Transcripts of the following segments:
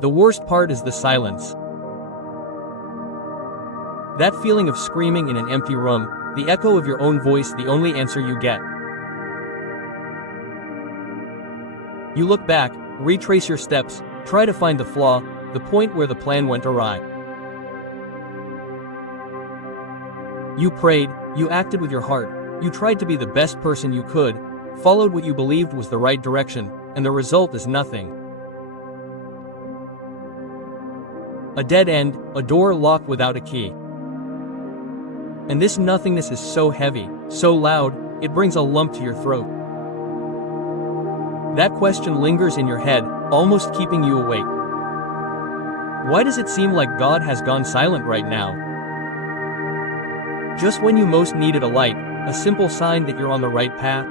The worst part is the silence. That feeling of screaming in an empty room, the echo of your own voice, the only answer you get. You look back, retrace your steps, try to find the flaw, the point where the plan went awry. You prayed, you acted with your heart, you tried to be the best person you could, followed what you believed was the right direction, and the result is nothing. A dead end, a door locked without a key. And this nothingness is so heavy, so loud, it brings a lump to your throat. That question lingers in your head, almost keeping you awake. Why does it seem like God has gone silent right now? Just when you most needed a light, a simple sign that you're on the right path?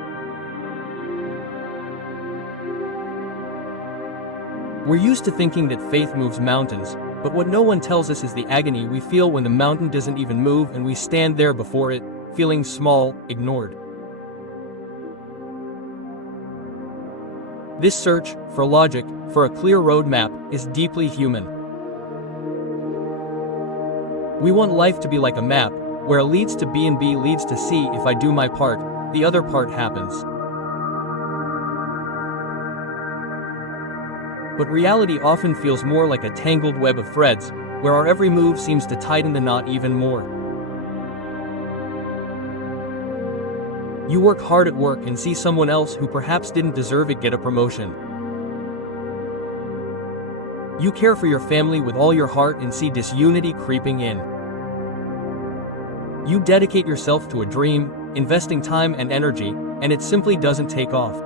We're used to thinking that faith moves mountains, but what no one tells us is the agony we feel when the mountain doesn't even move and we stand there before it, feeling small, ignored. This search, for logic, for a clear roadmap, is deeply human. We want life to be like a map, where A leads to B and B leads to C. If I do my part, the other part happens. But reality often feels more like a tangled web of threads, where our every move seems to tighten the knot even more. You work hard at work and see someone else who perhaps didn't deserve it get a promotion. You care for your family with all your heart and see disunity creeping in. You dedicate yourself to a dream, investing time and energy, and it simply doesn't take off.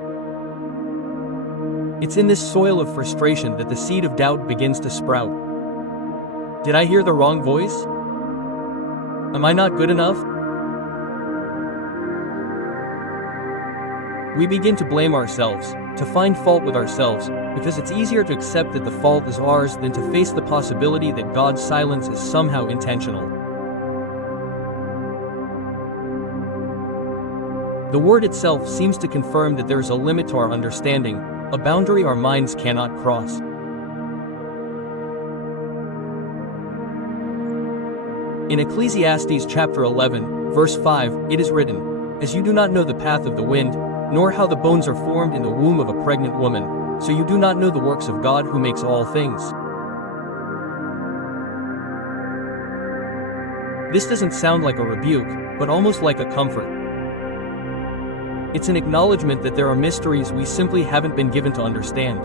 It's in this soil of frustration that the seed of doubt begins to sprout. Did I hear the wrong voice? Am I not good enough? We begin to blame ourselves, to find fault with ourselves, because it's easier to accept that the fault is ours than to face the possibility that God's silence is somehow intentional. The word itself seems to confirm that there is a limit to our understanding, a boundary our minds cannot cross. In Ecclesiastes chapter 11, verse 5, it is written, "As you do not know the path of the wind, nor how the bones are formed in the womb of a pregnant woman, so you do not know the works of God who makes all things." This doesn't sound like a rebuke, but almost like a comfort. It's an acknowledgement that there are mysteries we simply haven't been given to understand.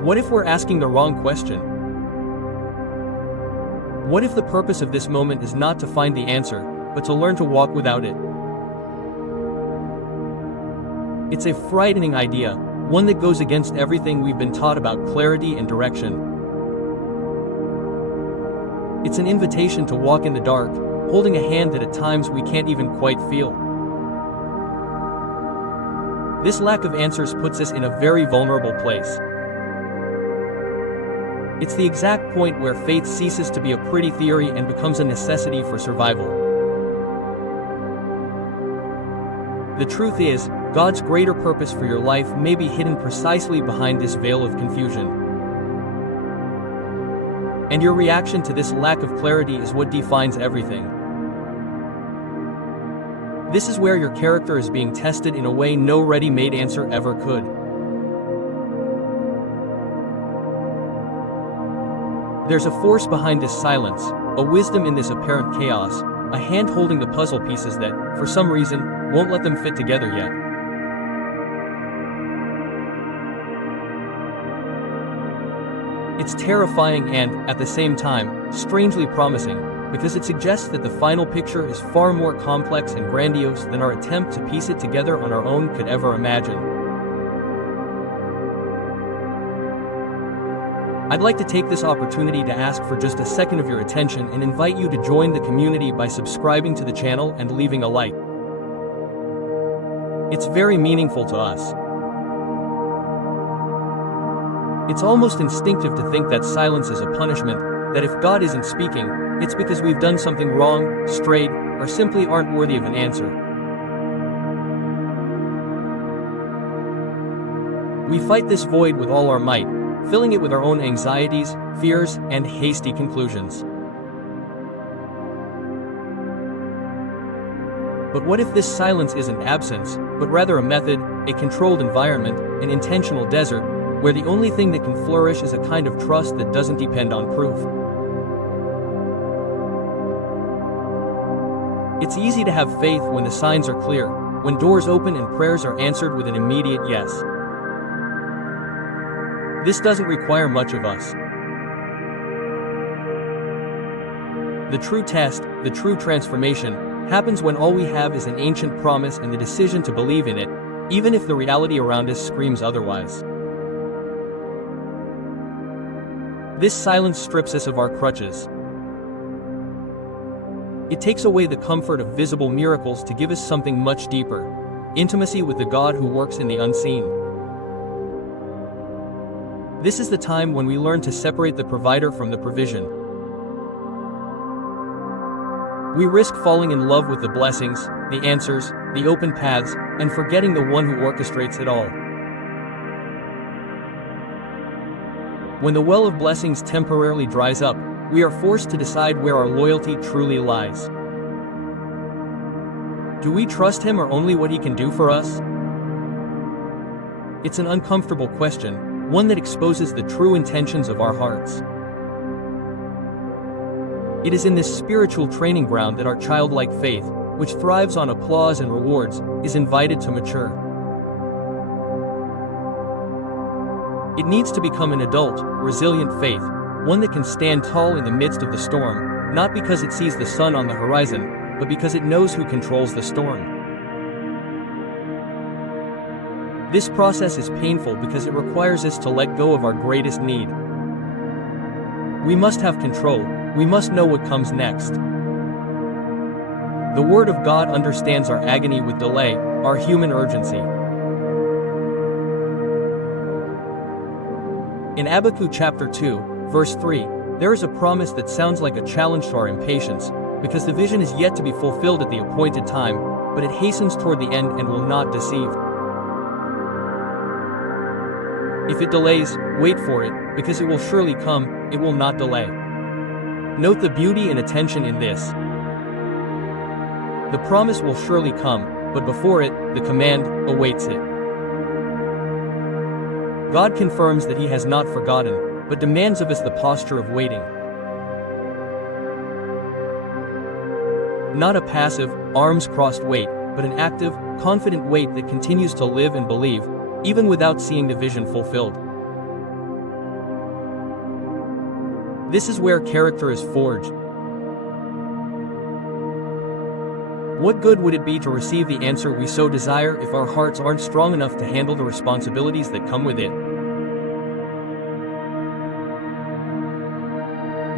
What if we're asking the wrong question? What if the purpose of this moment is not to find the answer, but to learn to walk without it? It's a frightening idea, one that goes against everything we've been taught about clarity and direction. It's an invitation to walk in the dark, holding a hand that at times we can't even quite feel. This lack of answers puts us in a very vulnerable place. It's the exact point where faith ceases to be a pretty theory and becomes a necessity for survival. The truth is, God's greater purpose for your life may be hidden precisely behind this veil of confusion. And your reaction to this lack of clarity is what defines everything. This is where your character is being tested in a way no ready-made answer ever could. There's a force behind this silence, a wisdom in this apparent chaos, a hand holding the puzzle pieces that, for some reason, won't let them fit together yet. It's terrifying and, at the same time, strangely promising, because it suggests that the final picture is far more complex and grandiose than our attempt to piece it together on our own could ever imagine. I'd like to take this opportunity to ask for just a second of your attention and invite you to join the community by subscribing to the channel and leaving a like. It's very meaningful to us. It's almost instinctive to think that silence is a punishment, that if God isn't speaking, it's because we've done something wrong, strayed, or simply aren't worthy of an answer. We fight this void with all our might, filling it with our own anxieties, fears, and hasty conclusions. But what if this silence isn't absence, but rather a method, a controlled environment, an intentional desert, where the only thing that can flourish is a kind of trust that doesn't depend on proof? It's easy to have faith when the signs are clear, when doors open and prayers are answered with an immediate yes. This doesn't require much of us. The true test, the true transformation, happens when all we have is an ancient promise and the decision to believe in it, even if the reality around us screams otherwise. This silence strips us of our crutches. It takes away the comfort of visible miracles to give us something much deeper: intimacy with the God who works in the unseen. This is the time when we learn to separate the provider from the provision. We risk falling in love with the blessings, the answers, the open paths, and forgetting the one who orchestrates it all. When the well of blessings temporarily dries up, we are forced to decide where our loyalty truly lies. Do we trust him or only what he can do for us? It's an uncomfortable question, one that exposes the true intentions of our hearts. It is in this spiritual training ground that our childlike faith, which thrives on applause and rewards, is invited to mature. It needs to become an adult, resilient faith, one that can stand tall in the midst of the storm, not because it sees the sun on the horizon, but because it knows who controls the storm. This process is painful because it requires us to let go of our greatest need. We must have control. We must know what comes next. The Word of God understands our agony with delay, our human urgency. In Habakkuk chapter 2, verse 3, there is a promise that sounds like a challenge to our impatience, because the vision is yet to be fulfilled at the appointed time, but it hastens toward the end and will not deceive. If it delays, wait for it, because it will surely come, it will not delay. Note the beauty and attention in this. The promise will surely come, but before it, the command awaits it. God confirms that he has not forgotten, but demands of us the posture of waiting. Not a passive, arms crossed wait, but an active, confident wait that continues to live and believe, even without seeing the vision fulfilled. This is where character is forged. What good would it be to receive the answer we so desire if our hearts aren't strong enough to handle the responsibilities that come with it?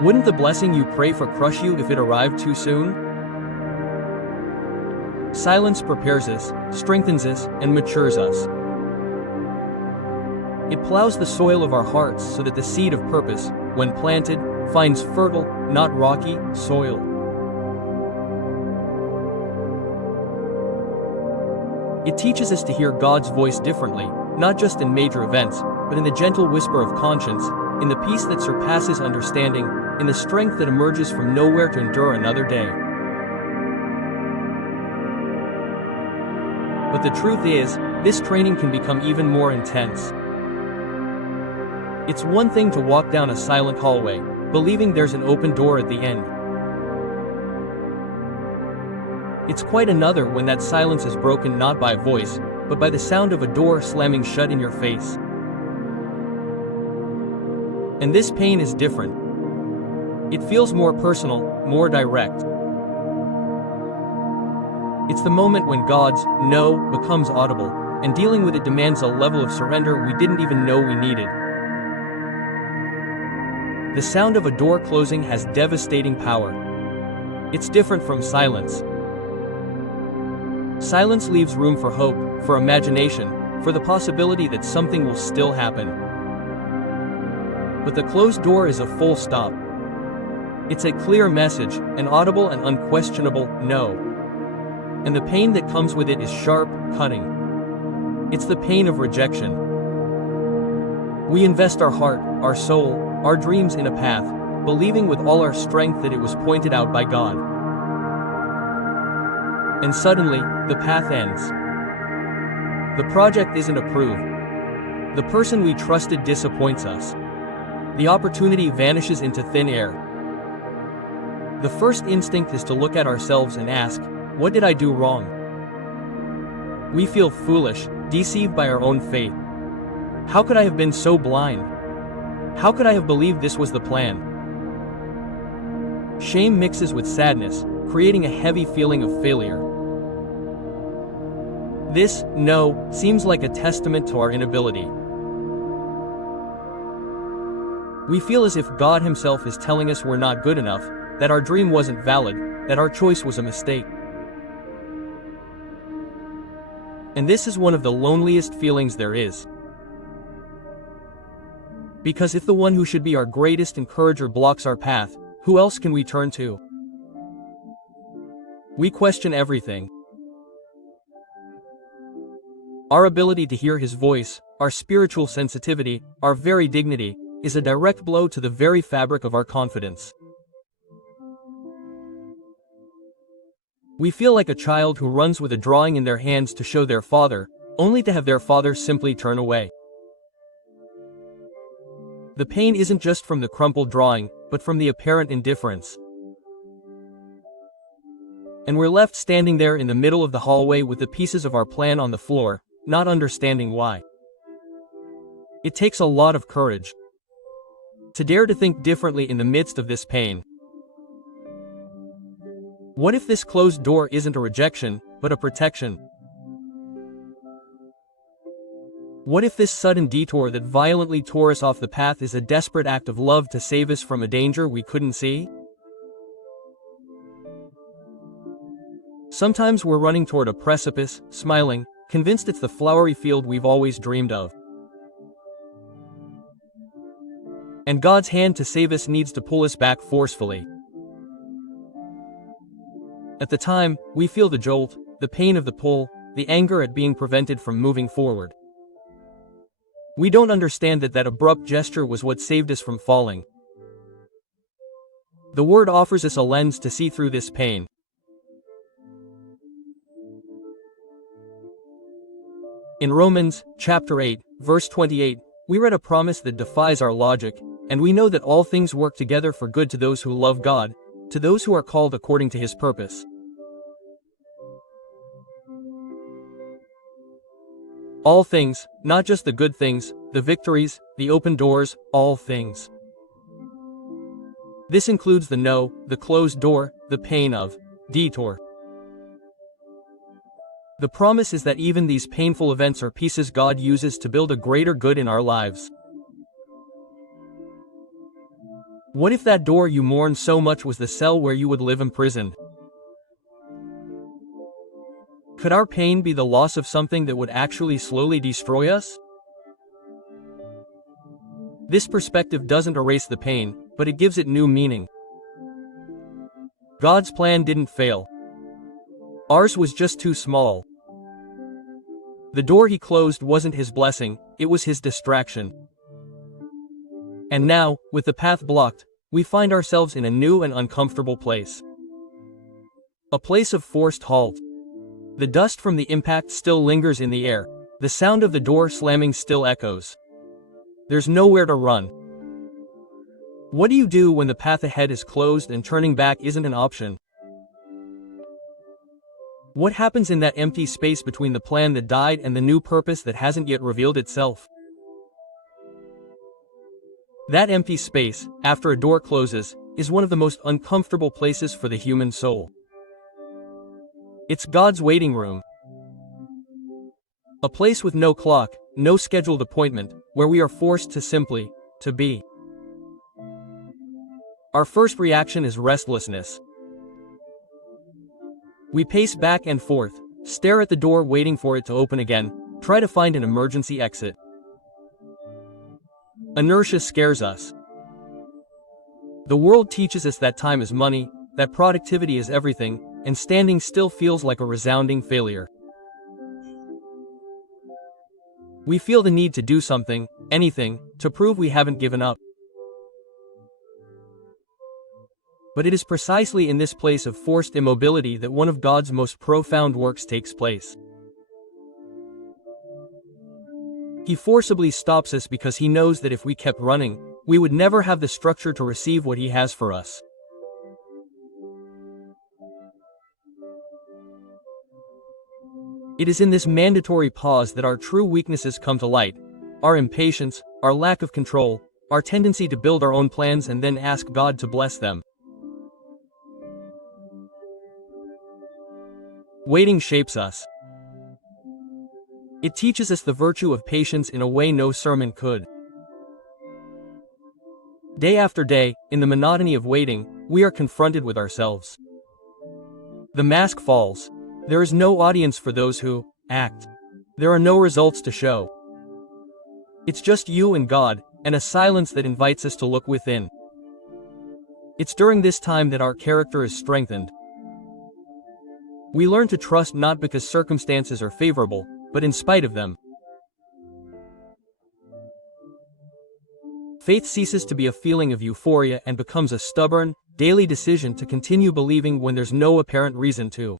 Wouldn't the blessing you pray for crush you if it arrived too soon? Silence prepares us, strengthens us, and matures us. It plows the soil of our hearts so that the seed of purpose, when planted, finds fertile, not rocky, soil. It teaches us to hear God's voice differently, not just in major events, but in the gentle whisper of conscience, in the peace that surpasses understanding, in the strength that emerges from nowhere to endure another day. But the truth is, this training can become even more intense. It's one thing to walk down a silent hallway, believing there's an open door at the end. It's quite another when that silence is broken not by voice, but by the sound of a door slamming shut in your face. And this pain is different. It feels more personal, more direct. It's the moment when God's no becomes audible, and dealing with it demands a level of surrender we didn't even know we needed. The sound of a door closing has devastating power. It's different from silence. Silence leaves room for hope, for imagination, for the possibility that something will still happen. But the closed door is a full stop. It's a clear message, an audible and unquestionable no. And the pain that comes with it is sharp, cutting. It's the pain of rejection. We invest our heart, our soul, our dreams in a path, believing with all our strength that it was pointed out by God. And suddenly, the path ends. The project isn't approved. The person we trusted disappoints us. The opportunity vanishes into thin air. The first instinct is to look at ourselves and ask, what did I do wrong? We feel foolish, deceived by our own fate. How could I have been so blind? How could I have believed this was the plan? Shame mixes with sadness, creating a heavy feeling of failure. This, no, seems like a testament to our inability. We feel as if God Himself is telling us we're not good enough, that our dream wasn't valid, that our choice was a mistake. And this is one of the loneliest feelings there is. Because if the one who should be our greatest encourager blocks our path, who else can we turn to? We question everything. Our ability to hear His voice, our spiritual sensitivity, our very dignity, is a direct blow to the very fabric of our confidence. We feel like a child who runs with a drawing in their hands to show their father, only to have their father simply turn away. The pain isn't just from the crumpled drawing, but from the apparent indifference. And we're left standing there in the middle of the hallway with the pieces of our plan on the floor, not understanding why. It takes a lot of courage to dare to think differently in the midst of this pain. What if this closed door isn't a rejection, but a protection? What if this sudden detour that violently tore us off the path is a desperate act of love to save us from a danger we couldn't see? Sometimes we're running toward a precipice, smiling, convinced it's the flowery field we've always dreamed of. And God's hand to save us needs to pull us back forcefully. At the time, we feel the jolt, the pain of the pull, the anger at being prevented from moving forward. We don't understand that that abrupt gesture was what saved us from falling. The Word offers us a lens to see through this pain. In Romans, chapter 8, verse 28, we read a promise that defies our logic, and we know that all things work together for good to those who love God, to those who are called according to His purpose. All things, not just the good things, the victories, the open doors, all things. This includes the no, the closed door, the pain of detour. The promise is that even these painful events are pieces God uses to build a greater good in our lives. What if that door you mourn so much was the cell where you would live imprisoned? Could our pain be the loss of something that would actually slowly destroy us? This perspective doesn't erase the pain, but it gives it new meaning. God's plan didn't fail. Ours was just too small. The door He closed wasn't His blessing, it was His distraction. And now, with the path blocked, we find ourselves in a new and uncomfortable place. A place of forced halt. The dust from the impact still lingers in the air, the sound of the door slamming still echoes. There's nowhere to run. What do you do when the path ahead is closed and turning back isn't an option? What happens in that empty space between the plan that died and the new purpose that hasn't yet revealed itself? That empty space, after a door closes, is one of the most uncomfortable places for the human soul. It's God's waiting room. A place with no clock, no scheduled appointment, where we are forced to simply, to be. Our first reaction is restlessness. We pace back and forth, stare at the door waiting for it to open again, try to find an emergency exit. Inertia scares us. The world teaches us that time is money, that productivity is everything, and standing still feels like a resounding failure. We feel the need to do something, anything, to prove we haven't given up. But it is precisely in this place of forced immobility that one of God's most profound works takes place. He forcibly stops us because he knows that if we kept running, we would never have the structure to receive what he has for us. It is in this mandatory pause that our true weaknesses come to light: our impatience, our lack of control, our tendency to build our own plans and then ask God to bless them. Waiting shapes us. It teaches us the virtue of patience in a way no sermon could. Day after day, in the monotony of waiting, we are confronted with ourselves. The mask falls. There is no audience for those who act. There are no results to show. It's just you and God, and a silence that invites us to look within. It's during this time that our character is strengthened. We learn to trust not because circumstances are favorable, but in spite of them. Faith ceases to be a feeling of euphoria and becomes a stubborn, daily decision to continue believing when there's no apparent reason to.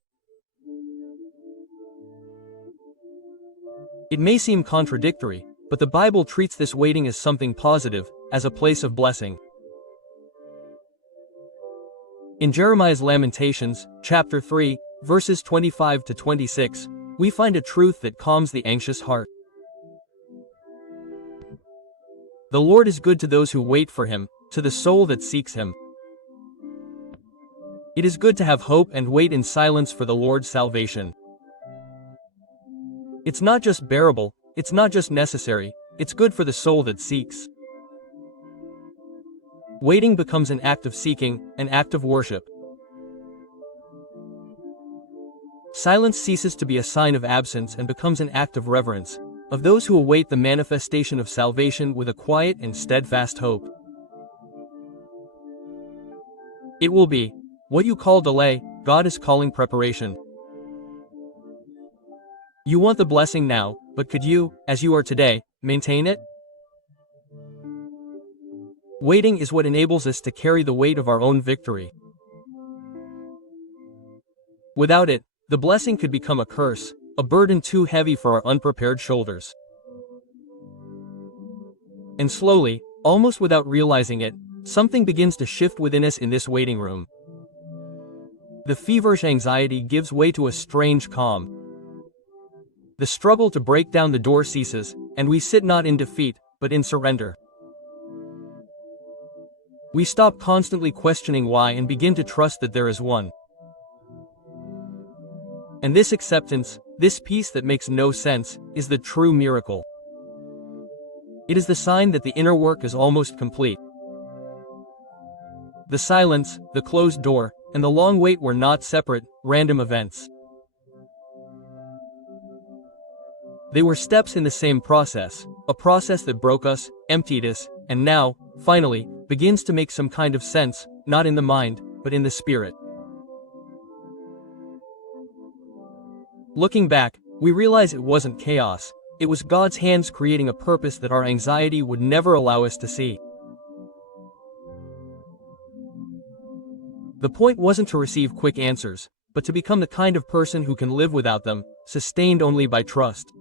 It may seem contradictory, but the Bible treats this waiting as something positive, as a place of blessing. In Jeremiah's Lamentations, chapter 3, verses 25 to 26, we find a truth that calms the anxious heart. The Lord is good to those who wait for him, to the soul that seeks him. It is good to have hope and wait in silence for the Lord's salvation. It's not just bearable, it's not just necessary, it's good for the soul that seeks. Waiting becomes an act of seeking, an act of worship. Silence ceases to be a sign of absence and becomes an act of reverence, of those who await the manifestation of salvation with a quiet and steadfast hope. It will be. What you call delay, God is calling preparation. You want the blessing now, but could you, as you are today, maintain it? Waiting is what enables us to carry the weight of our own victory. Without it, the blessing could become a curse, a burden too heavy for our unprepared shoulders. And slowly, almost without realizing it, something begins to shift within us in this waiting room. The feverish anxiety gives way to a strange calm. The struggle to break down the door ceases, and we sit not in defeat, but in surrender. We stop constantly questioning why and begin to trust that there is one. And this acceptance, this peace that makes no sense, is the true miracle. It is the sign that the inner work is almost complete. The silence, the closed door, and the long wait were not separate, random events. They were steps in the same process, a process that broke us, emptied us, and now, finally, begins to make some kind of sense, not in the mind, but in the spirit. Looking back, we realize it wasn't chaos, it was God's hands creating a purpose that our anxiety would never allow us to see. The point wasn't to receive quick answers, but to become the kind of person who can live without them, sustained only by trust.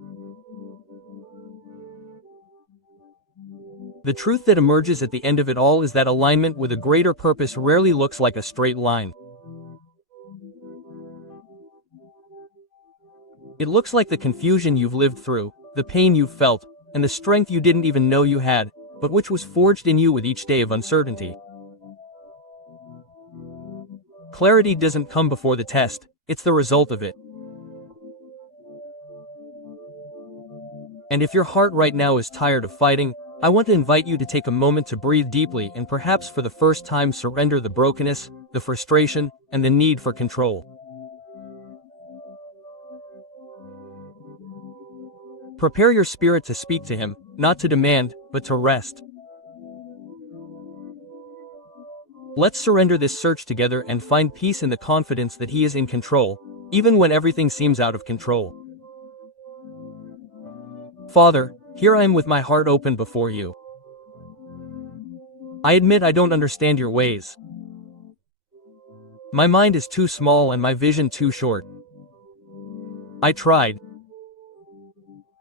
The truth that emerges at the end of it all is that alignment with a greater purpose rarely looks like a straight line. It looks like the confusion you've lived through, the pain you've felt, and the strength you didn't even know you had, but which was forged in you with each day of uncertainty. Clarity doesn't come before the test, it's the result of it. And if your heart right now is tired of fighting, I want to invite you to take a moment to breathe deeply and perhaps for the first time surrender the brokenness, the frustration, and the need for control. Prepare your spirit to speak to him, not to demand, but to rest. Let's surrender this search together and find peace in the confidence that he is in control, even when everything seems out of control. Father, here I am with my heart open before you. I admit I don't understand your ways. My mind is too small and my vision too short. I tried.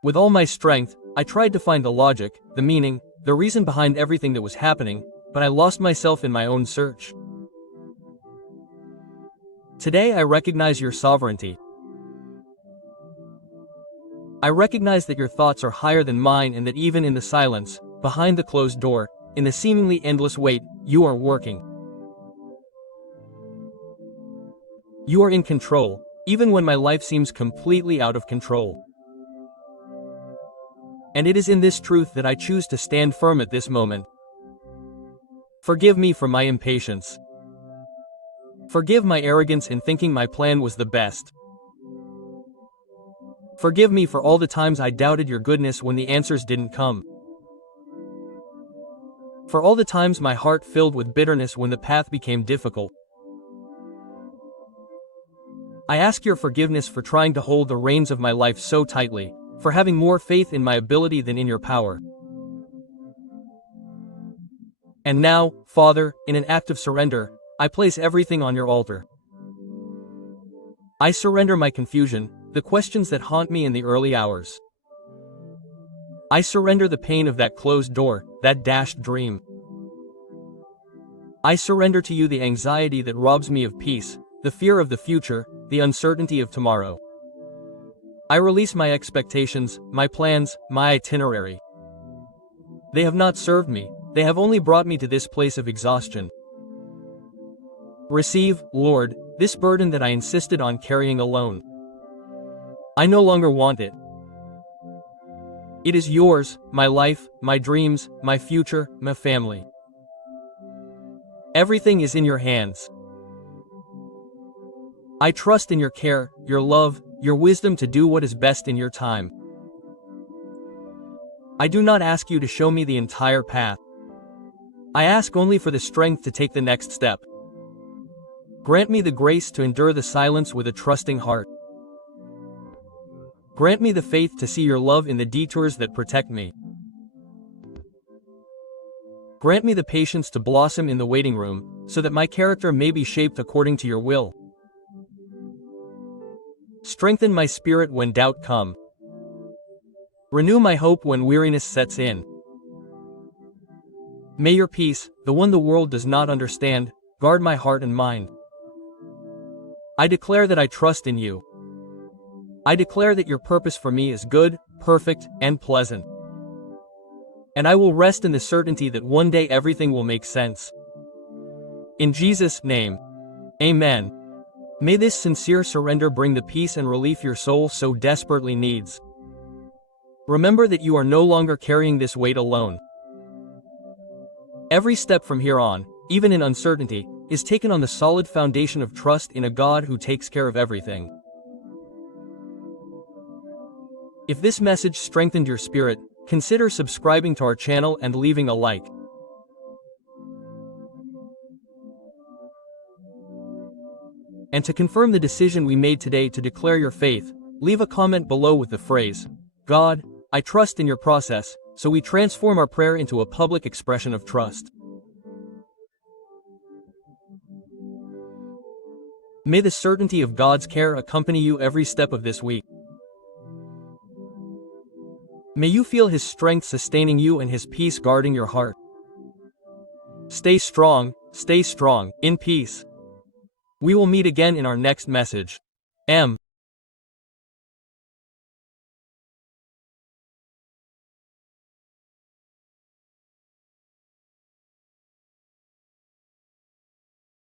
With all my strength, I tried to find the logic, the meaning, the reason behind everything that was happening, but I lost myself in my own search. Today I recognize your sovereignty. I recognize that your thoughts are higher than mine and that even in the silence, behind the closed door, in the seemingly endless wait, you are working. You are in control, even when my life seems completely out of control. And it is in this truth that I choose to stand firm at this moment. Forgive me for my impatience. Forgive my arrogance in thinking my plan was the best. Forgive me for all the times I doubted your goodness when the answers didn't come. For all the times my heart filled with bitterness when the path became difficult. I ask your forgiveness for trying to hold the reins of my life so tightly, for having more faith in my ability than in your power. And now, Father, in an act of surrender, I place everything on your altar. I surrender my confusion, the questions that haunt me in the early hours. I surrender the pain of that closed door, that dashed dream. I surrender to you the anxiety that robs me of peace, the fear of the future, the uncertainty of tomorrow. I release my expectations, my plans, my itinerary. They have not served me, they have only brought me to this place of exhaustion. Receive, Lord, this burden that I insisted on carrying alone. I no longer want it. It is yours, my life, my dreams, my future, my family. Everything is in your hands. I trust in your care, your love, your wisdom to do what is best in your time. I do not ask you to show me the entire path. I ask only for the strength to take the next step. Grant me the grace to endure the silence with a trusting heart. Grant me the faith to see your love in the detours that protect me. Grant me the patience to blossom in the waiting room, so that my character may be shaped according to your will. Strengthen my spirit when doubt comes. Renew my hope when weariness sets in. May your peace, the one the world does not understand, guard my heart and mind. I declare that I trust in you. I declare that your purpose for me is good, perfect, and pleasant. And I will rest in the certainty that one day everything will make sense. In Jesus' name. Amen. May this sincere surrender bring the peace and relief your soul so desperately needs. Remember that you are no longer carrying this weight alone. Every step from here on, even in uncertainty, is taken on the solid foundation of trust in a God who takes care of everything. If this message strengthened your spirit, consider subscribing to our channel and leaving a like. And to confirm the decision we made today to declare your faith, leave a comment below with the phrase, "God, I trust in your process," so we transform our prayer into a public expression of trust. May the certainty of God's care accompany you every step of this week. May you feel His strength sustaining you and His peace guarding your heart. Stay strong, in peace. We will meet again in our next message.